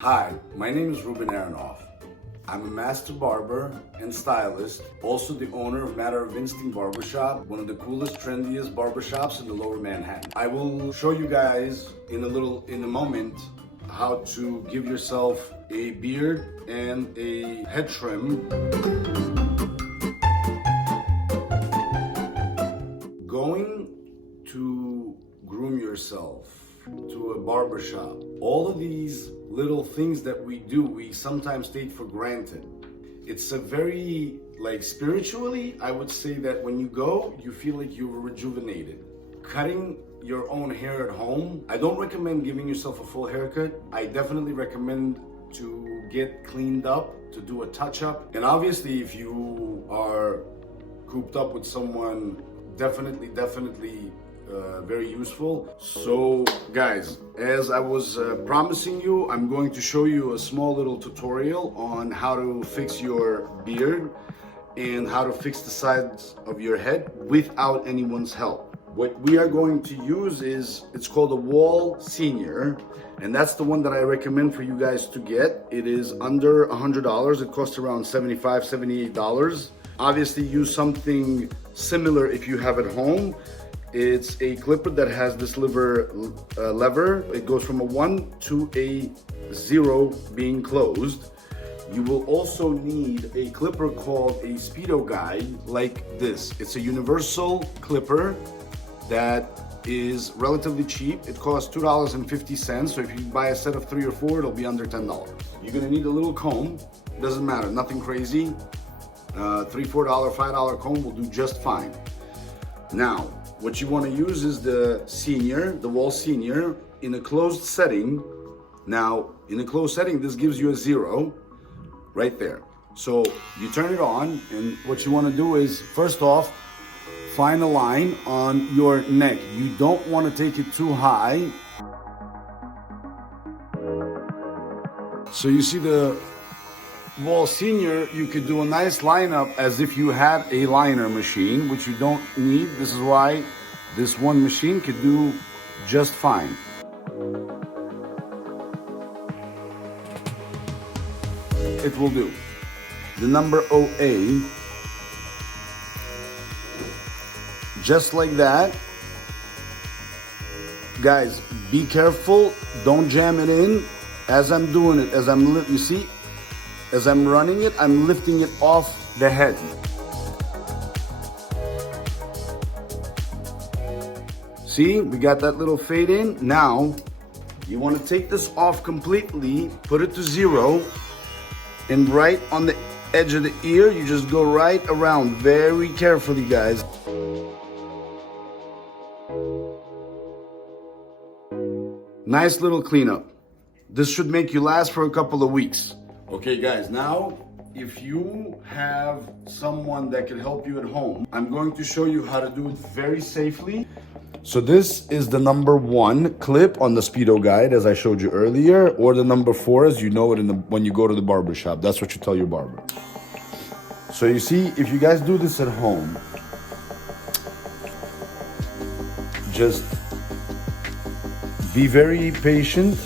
Hi, my name is Ruben Aronov. I'm a master barber and stylist, also the owner of Matter of Instinct Barbershop, one of the coolest, trendiest barbershops in the lower Manhattan. I will show you guys in a moment how to give yourself a beard and a head trim. Going to groom yourself to a barbershop. All of these little things that we do, we sometimes take for granted. It's a very, spiritually, I would say that when you go, you feel like you're rejuvenated. Cutting your own hair at home, I don't recommend giving yourself a full haircut. I definitely recommend to get cleaned up, to do a touch-up. And obviously, if you are cooped up with someone, definitely very useful. So guys, as I was promising you, I'm going to show you a small little tutorial on how to fix your beard and how to fix the sides of your head without anyone's help. What we are going to use it's called a wall senior, and that's the one that I recommend for you guys to get. It is under $100. It costs around $75, $78. Obviously use something similar if you have at home. It's a clipper that has this lever. It goes from a 1 to a 0 being closed. You will also need a clipper called a Speedo guide like this. It's a universal clipper that is relatively cheap. It costs $2.50. So if you buy a set of 3 or 4, it'll be under $10. You're gonna need a little comb. Doesn't matter, nothing crazy. $3, $4, $5 comb will do just fine. Now, what you want to use is the wall senior in a closed setting. Now, in a closed setting, this gives you a 0 right there. So you turn it on, and what you want to do is, first off, find a line on your neck. You don't want to take it too high. So you see the wall senior, you could do a nice lineup as if you had a liner machine, which you don't need. This is why this one machine could do just fine. It will do. The number OA, just like that. Guys, be careful, don't jam it in. As I'm doing it, you see, as I'm running it, I'm lifting it off the head. See, we got that little fade in. Now, you want to take this off completely, put it to 0, and right on the edge of the ear, you just go right around very carefully, guys. Nice little cleanup. This should make you last for a couple of weeks. Okay guys, now if you have someone that can help you at home, I'm going to show you how to do it very safely. So this is the number 1 clip on the Speedo guide, as I showed you earlier, or the number 4, as you know it when you go to the barber shop. That's what you tell your barber. So you see, if you guys do this at home, just be very patient.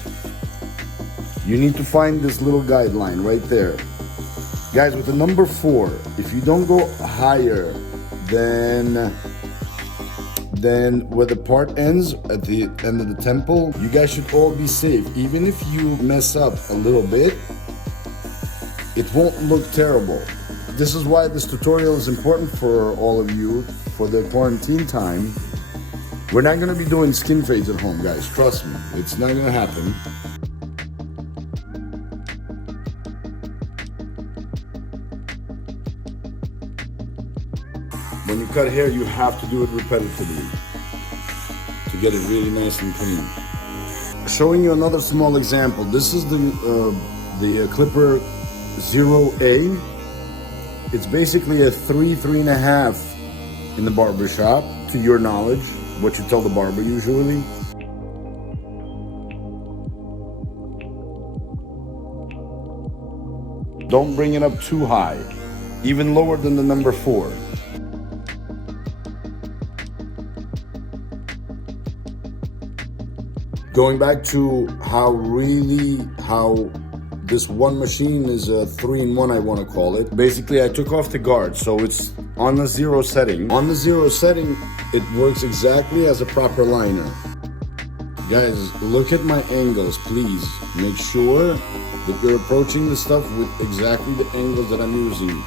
You need to find this little guideline right there. Guys, with the number 4, if you don't go higher than where the part ends at the end of the temple, you guys should all be safe. Even if you mess up a little bit, it won't look terrible. This is why this tutorial is important for all of you for the quarantine time. We're not gonna be doing skin fades at home, guys. Trust me, it's not gonna happen. When you cut hair, you have to do it repetitively to get it really nice and clean. Showing you another small example. This is the clipper 0A. It's basically a 3.5 in the barber shop, to your knowledge, what you tell the barber usually. Don't bring it up too high, even lower than the number 4. Going back to how This one machine is a 3-in-1, I want to call it. Basically, I took off the guard, so it's on the 0 setting. On the 0 setting, it works exactly as a proper liner. Guys, look at my angles, please. Make sure that you're approaching the stuff with exactly the angles that I'm using.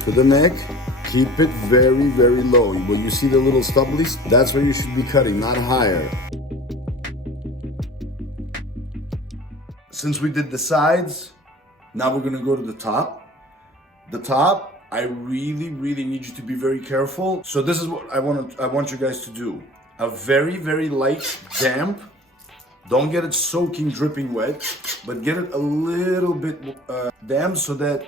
For the neck, keep it very, very low. When you see the little stubblies, that's where you should be cutting, not higher. Since we did the sides, now we're gonna go to the top. The top, I really, really need you to be very careful. So this is what I want you guys to do. A very, very light damp. Don't get it soaking, dripping wet, but get it a little bit damp so that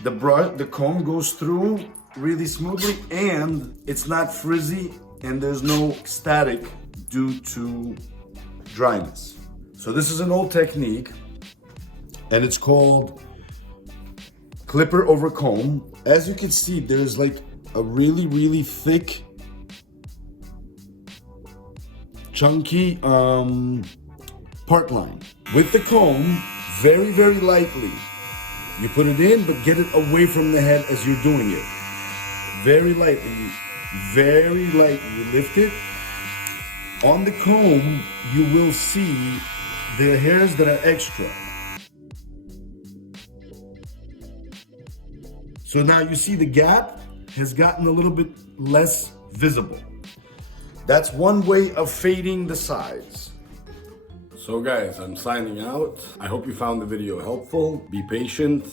the comb goes through really smoothly and it's not frizzy and there's no static due to dryness. So this is an old technique and it's called clipper over comb. As you can see, there's like a really, really thick, chunky part line. With the comb, very, very lightly, you put it in, but get it away from the head as you're doing it. Very lightly, very lightly. You lift it. On the comb, you will see the hairs that are extra. So now you see the gap has gotten a little bit less visible. That's one way of fading the sides. So guys, I'm signing out. I hope you found the video helpful. Be patient.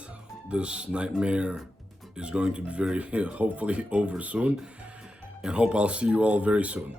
This nightmare is going to be very, hopefully over soon. And hope I'll see you all very soon.